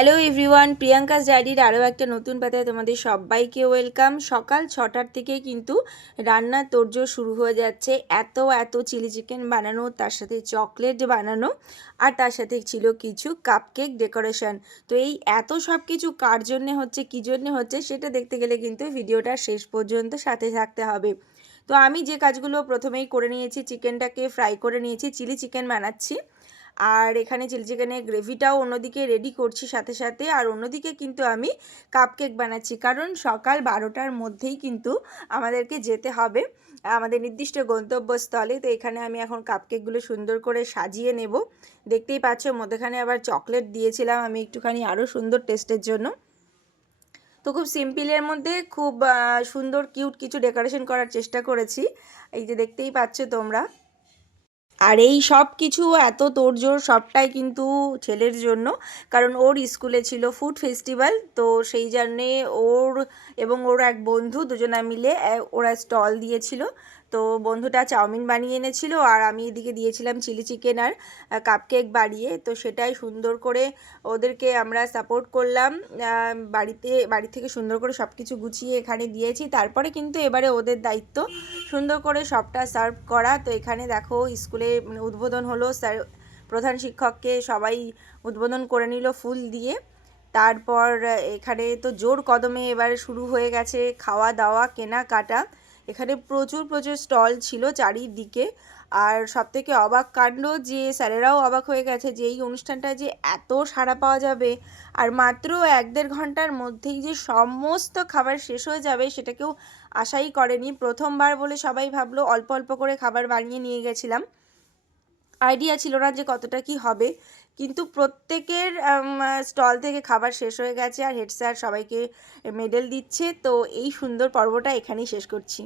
Hello everyone, Priyanka's ডায়েরির আরও একটা নতুন পাতায় তোমাদের সবাইকে ওয়েলকাম। সকাল 6টার থেকে কিন্তু রান্নার তোড়জোড় শুরু হয়ে যাচ্ছে। এত চিলি চিকেন বানানো, তার সাথে চকলেট বানানো, আর তার সাথে ছিল কিছু কাপকেক ডেকোরেশন। তো এই এত সব কিছু কার জন্যে হচ্ছে, কী জন্যে হচ্ছে, সেটা দেখতে গেলে কিন্তু ভিডিওটা শেষ পর্যন্ত সাথে থাকতে হবে। তো আমি যে কাজগুলো প্রথমেই করে নিয়েছি, চিকেনটাকে ফ্রাই করে নিয়েছি, চিলি চিকেন বানাচ্ছি। আর এখানে চিলি চিকেনের গ্রেভিটাও অন্যদিকে রেডি করছি সাথে সাথে। আর অন্যদিকে কিন্তু আমি কাপকেক বানাচ্ছি, কারণ সকাল 12টার মধ্যেই কিন্তু আমাদেরকে যেতে হবে আমাদের নির্দিষ্ট গন্তব্যস্থলে। তো এখানে আমি এখন কাপকেকগুলো সুন্দর করে সাজিয়ে নেব। দেখতেই পাচ্ছ, মধ্যেখানে আবার চকলেট দিয়েছিলাম আমি একটুখানি আরও সুন্দর টেস্টের জন্য। তো খুব সিম্পলের মধ্যে খুব সুন্দর কিউট কিছু ডেকোরেশন করার চেষ্টা করেছি। এই যে দেখতেই পাচ্ছ তোমরা। আর এই সব কিছু এত তোড়জোড় সবটাই কিন্তু ছেলের জন্য, কারণ ওর স্কুলে ছিল ফুড ফেস্টিভ্যাল। তো সেই জন্যে ওর এবং ওর এক বন্ধু দুজনা মিলে ওরা স্টল দিয়েছিল। তো বন্ধুটা চাউমিন বানিয়ে এনেছিল, আর আমি এদিকে দিয়েছিলাম চিলি চিকেন আর কাপকেক বানিয়ে। তো সেটাই সুন্দর করে ওদেরকে আমরা সাপোর্ট করলাম। বাড়ি থেকে সুন্দর করে সব কিছু গুছিয়ে এখানে দিয়েছি। তারপরে কিন্তু এবারে ওদের দায়িত্ব সুন্দর করে সবটা সার্ভ করা। তো এখানে দেখো স্কুলে উদ্বোধন হলো, স্যার প্রধান শিক্ষককে সবাই উদ্বোধন করে নিল ফুল দিয়ে। তারপর এখানে তো জোর কদমে এবার শুরু হয়ে গেছে খাওয়া দাওয়া কেনাকাটা। এখানে প্রচুর স্টল ছিল চারিদিকে। আর সবথেকে অবাক কাণ্ড যে স্যারেরাও অবাক হয়ে গেছে যে এই অনুষ্ঠানটা যে এত সাড়া পাওয়া যাবে, আর মাত্র 1-1.5 ঘন্টার মধ্যেই যে সমস্ত খাবার শেষ হয়ে যাবে সেটা কেউ আশাই করেনি। প্রথমবার বলে সবাই ভাবলো, অল্প অল্প করে খাবার বানিয়ে নিয়ে গেছিলাম, আইডিয়া ছিল না যে কতটা কি হবে। কিন্তু প্রত্যেকের স্টল থেকে খাবার শেষ হয়ে গেছে, আর হেড স্যার সবাইকে মেডেল দিচ্ছে। তো এই সুন্দর পর্বটা এখানেই শেষ করছি।